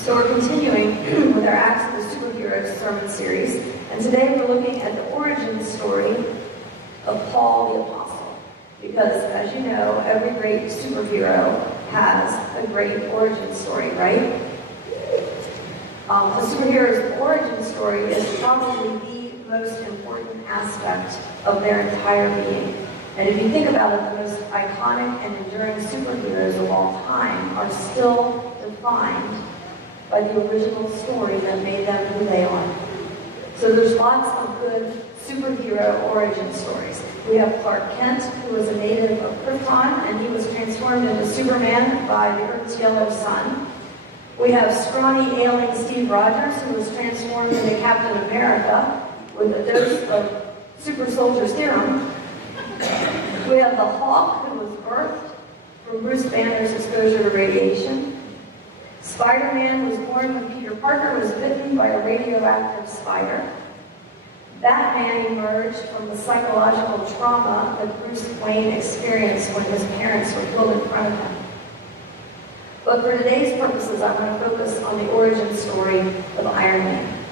So we're continuing with our Acts of the Superheroes sermon series, and today we're looking at the origin story of Paul the Apostle. Because, as you know, every great superhero has a great origin story, right? A superhero's origin story is probably the most important aspect of their entire being. And if you think about it, the most iconic and enduring superheroes of all time are still defined by the original story that made them who they are. So there's lots of good superhero origin stories. We have Clark Kent, who was a native of Krypton, and he was transformed into Superman by the Earth's yellow sun. We have scrawny, ailing Steve Rogers, who was transformed into Captain America with a dose of super soldier serum. We have the Hawk, who was birthed from Bruce Banner's exposure to radiation. Spider-Man was born when Peter Parker was bitten by a radioactive spider. Batman emerged from the psychological trauma that Bruce Wayne experienced when his parents were killed in front of him. But for today's purposes, I'm going to focus on the origin story of Iron Man.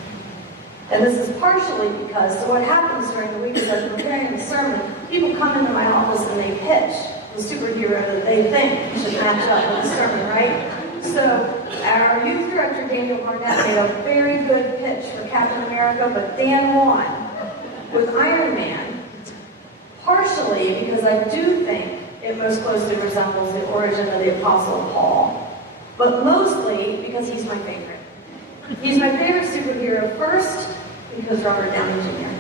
And this is partially because, so what happens during the week is as I'm preparing the sermon, people come into my office and they pitch the superhero that they think should match up with the sermon, right? So our youth director, Daniel Barnett, made a very good pitch for Captain America, but Dan won with Iron Man, partially because I do think it most closely resembles the origin of the Apostle Paul, but mostly because he's my favorite. He's my favorite superhero first because Robert Downey Jr.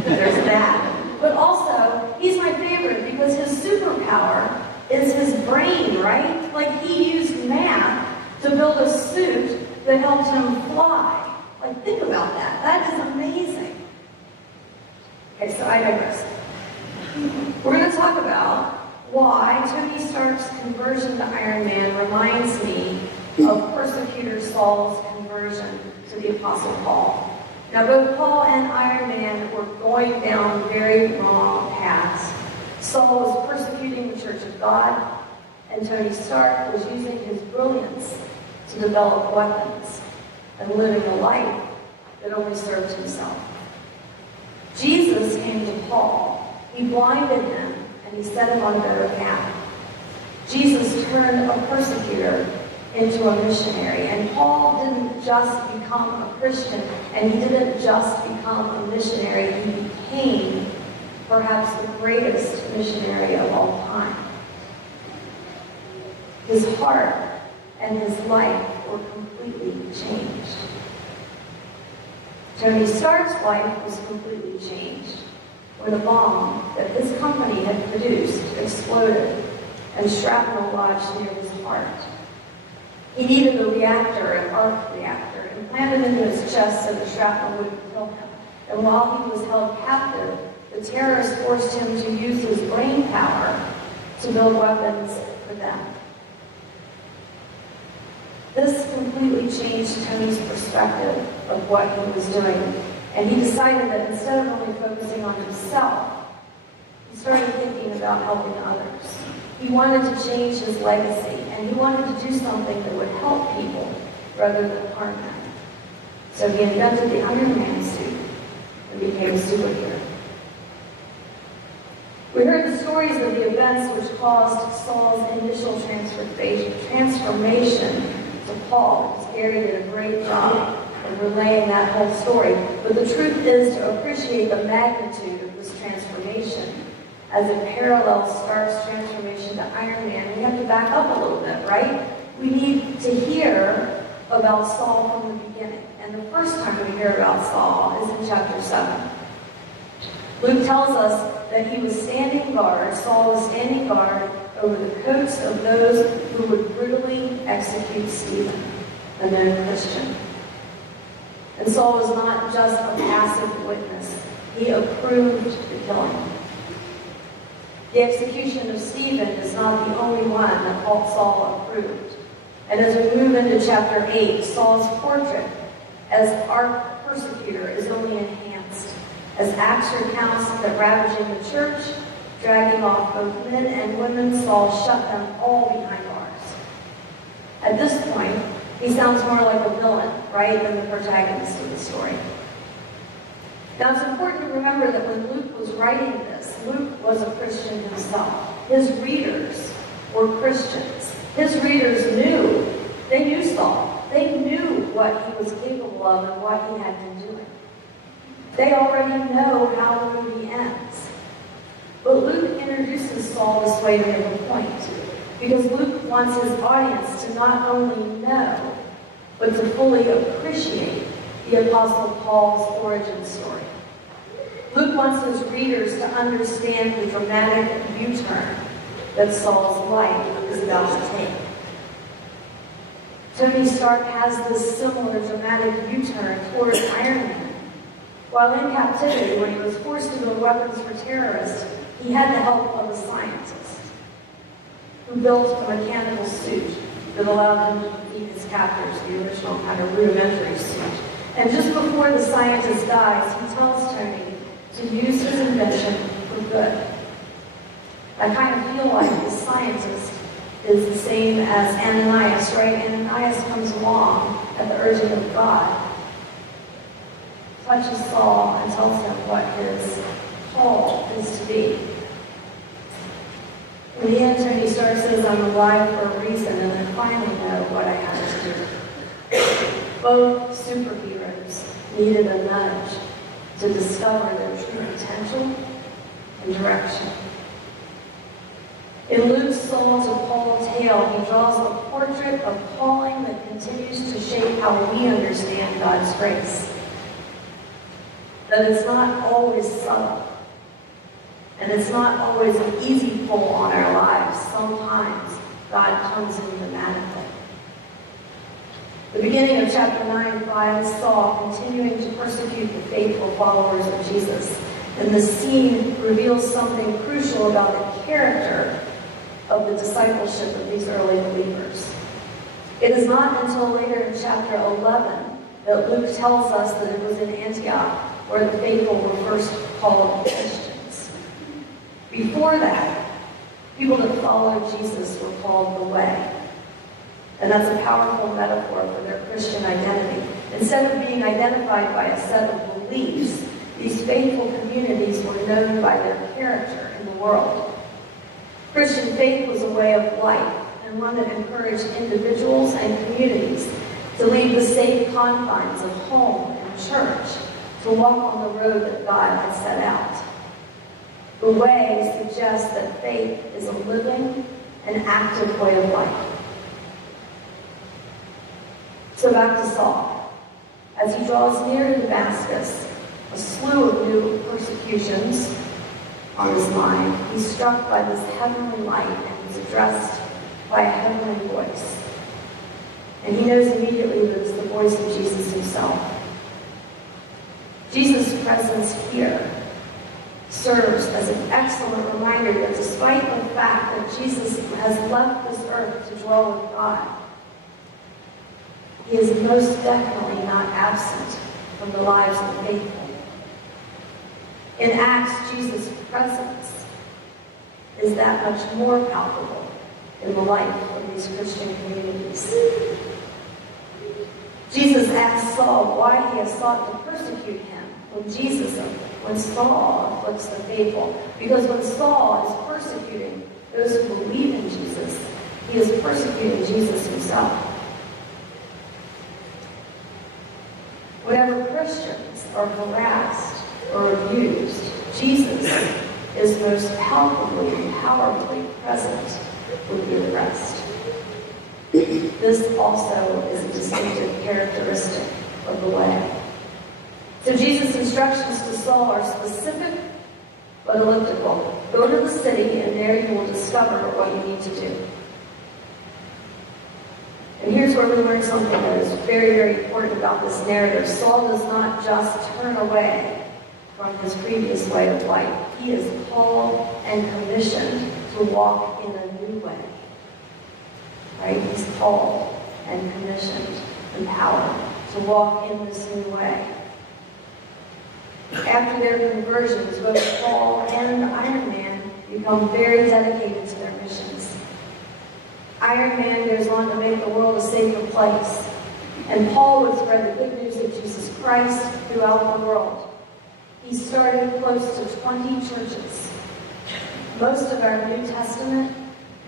There's that. But also, he's my favorite because his superpower is his brain, right? Like, he used math to build a suit that helped him fly. Like, think about that. That is amazing. Okay, so I digress. We're going to talk about why Tony Stark's conversion to Iron Man reminds me of persecutor Saul's conversion to the Apostle Paul. Now, both Paul and Iron Man were going down very wrong paths. Saul was persecuting the Church of God, and Tony Stark was using his brilliance to develop weapons and living a life that only served himself. Jesus came to Paul. He blinded him, and he set him on a better path. Jesus turned a persecutor into a missionary. And Paul didn't just become a Christian, and he didn't just become a missionary. He became perhaps the greatest missionary of all time. His heart and his life were completely changed. Tony Stark's life was completely changed when a bomb that his company had produced exploded and shrapnel lodged near his heart. He needed a reactor, an arc reactor, implanted into his chest so the shrapnel wouldn't kill him. And while he was held captive, the terrorists forced him to use his brain power to build weapons for them. This completely changed Tony's perspective of what he was doing. And he decided that instead of only focusing on himself, he started thinking about helping others. He wanted to change his legacy, and he wanted to do something that would help people rather than harm them. So he invented the Iron Man suit and became a superhero. We heard the stories of the events which caused Saul's initial transformation to Paul, because Gary did a great job of relaying that whole story. But the truth is, to appreciate the magnitude of this transformation as it parallels Stark's transformation to Iron Man, we have to back up a little bit, right? We need to hear about Saul from the beginning. And the first time we hear about Saul is in chapter 7. Luke tells us that he was standing guard, Saul was standing guard over the coats of those who would brutally execute Stephen, a known Christian. And Saul was not just a passive witness. He approved the killing. The execution of Stephen is not the only one that Saul approved. And as we move into chapter 8, Saul's portrait as our persecutor is only enhanced, as acts recounts that ravaging the church, dragging off both men and women, Saul shut them all behind bars. At this point, he He sounds more like a villain, right, than the protagonist of the story. Now, it's important to remember that when Luke was writing this, Luke was a Christian himself. His readers were Christians. His readers they knew Saul. They knew what he was capable of and what he had been doing. They already know how the movie ends. But Luke introduces Saul this way to make a point, because Luke wants his audience to not only know, but to fully appreciate the Apostle Paul's origin story. Luke wants his readers to understand the dramatic U-turn that Saul's life is about to take. Tony Stark has this similar dramatic U-turn towards Iron Man. While in captivity, when he was forced to build weapons for terrorists, he had the help of a scientist who built a mechanical suit that allowed him to defeat his captors, the original kind of rudimentary suit. And just before the scientist dies, he tells Tony to use his invention for good. I kind of feel like the scientist is the same as Ananias, right? Ananias comes along at the urging of God, touches Saul, and tells him what his call is to be. In the end, Tony Stark says, I'm alive for a reason, and I finally know what I have to do. Both superheroes needed a nudge to discover their true potential and direction. In Luke's Saul to Paul tale, he draws a portrait of calling that continues to shape how we understand God's grace. That it's not always subtle, and it's not always an easy pull on our lives. Sometimes God comes in dramatically. The beginning of chapter 9 finds Saul continuing to persecute the faithful followers of Jesus. And the scene reveals something crucial about the character of the discipleship of these early believers. It is not until later in chapter 11 that Luke tells us that it was in Antioch where the faithful were first called Christians. Before that, people that followed Jesus were called the Way. And that's a powerful metaphor for their Christian identity. Instead of being identified by a set of beliefs, these faithful communities were known by their character in the world. Christian faith was a way of life, and one that encouraged individuals and communities to leave the safe confines of home and church to walk on the road that God had set out. The Way suggests that faith is a living and active way of life. So back to Saul. As he draws near to Damascus, a slew of new persecutions on his mind, he's struck by this heavenly light and is addressed by a heavenly voice. And he knows immediately that it's the voice of Jesus himself. Jesus' presence here serves as an excellent reminder that despite the fact that Jesus has left this earth to dwell with God, he is most definitely not absent from the lives of the faithful. In Acts, Jesus' presence is that much more palpable in the life of these Christian communities. Jesus asked Saul why he has sought to persecute him when Saul afflicts the faithful. Because when Saul is persecuting those who believe in Jesus, he is persecuting Jesus himself. Whenever Christians are harassed or abused, Jesus is most palpably and powerfully present with the oppressed. This also is a distinctive characteristic of the Way. So Jesus' instructions to Saul are specific but elliptical. Go to the city and there you will discover what you need to do. And here's where we learn something that is very, very important about this narrative. Saul does not just turn away from his previous way of life. He is called and commissioned to walk in a new way. Right? He's called and commissioned, empowered to walk in this new way. After their conversions, both Paul and Iron Man become very dedicated to their missions. Iron Man goes on to make the world a safer place. And Paul would spread the good news of Jesus Christ throughout the world. He started close to 20 churches. Most of our New Testament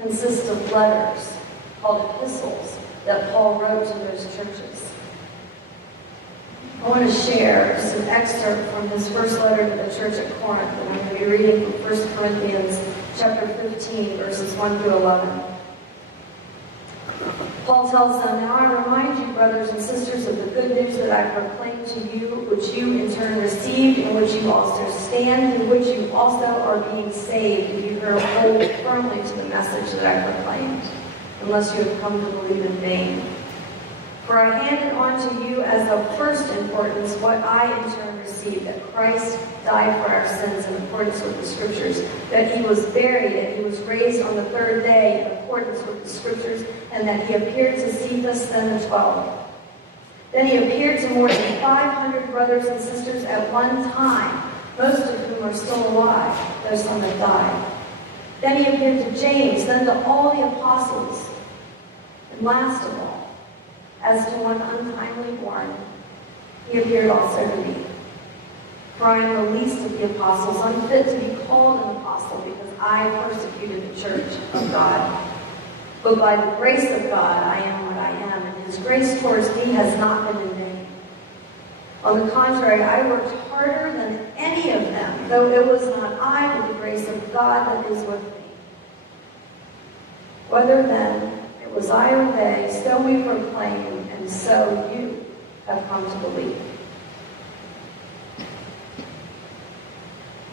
consists of letters called epistles that Paul wrote to those churches. I want to share just an excerpt from his first letter to the church at Corinth, and I'm going to be reading from 1 Corinthians chapter 15, verses 1 through 11. Paul tells them, "Now I remind you, brothers and sisters, of the good news that I proclaimed to you, which you in turn received, in which you also stand, in which you also are being saved, if you hold firmly to the message that I proclaimed, unless you have come to believe in vain. For I handed on to you as of first importance what I in turn received, that Christ died for our sins in accordance with the Scriptures, that he was buried, and he was raised on the third day in accordance with the Scriptures, and that he appeared to Cephas, then the 12. Then he appeared to more than 500 brothers and sisters at one time, most of whom are still alive, though some have died. Then he appeared to James, then to all the apostles, and last of all, as to one untimely born, he appeared also to me. For I am the least of the apostles, unfit to be called an apostle, because I persecuted the church of God. But by the grace of God, I am what I am, and his grace towards me has not been in vain. On the contrary, I worked harder than any of them, though it was not I, but the grace of God that is with me. Whether then it was I or they, so we proclaim, and so you have come to believe."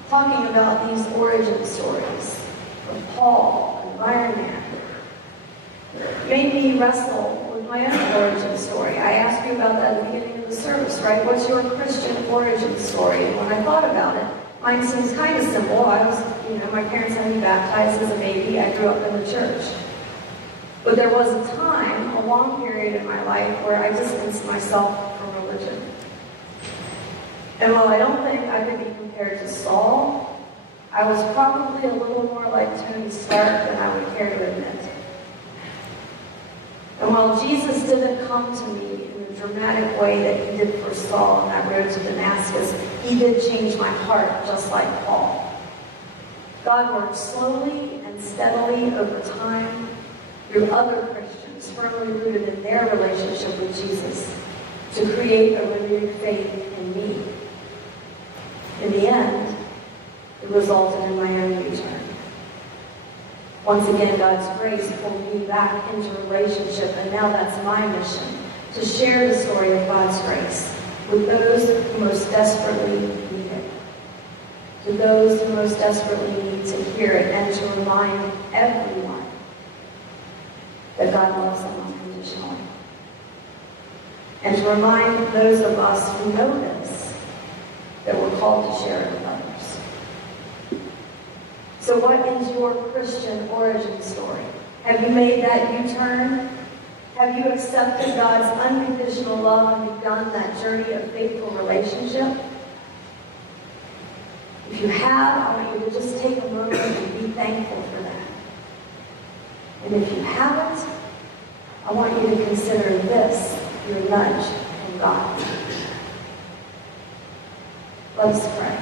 Talking about these origin stories of Paul and Iron Man made me wrestle with my own origin story. I asked you about that at the beginning of the service, right? What's your Christian origin story? And when I thought about it, mine seems kind of simple. My parents had me baptized as a baby. I grew up in the church. But there was a time, a long period in my life, where I distanced myself from religion. And while I don't think I could be compared to Saul, I was probably a little more like Tony Stark than I would care to admit. And while Jesus didn't come to me in the dramatic way that he did for Saul on that road to Damascus, he did change my heart, just like Paul. God worked slowly and steadily over time through other Christians firmly rooted in their relationship with Jesus to create a renewed faith in me. In the end, it resulted in my own return. Once again, God's grace pulled me back into relationship, and now that's my mission, to share the story of God's grace with those who most desperately need it, to those who most desperately need to hear it, and to remind everyone that God loves them unconditionally. And to remind those of us who know this, that we're called to share it with others. So what is your Christian origin story? Have you made that U-turn? Have you accepted God's unconditional love and begun that journey of faithful relationship? If you have, I want you to just take a moment and be thankful for that. And if you haven't, I want you to consider this your nudge from God. Let us pray.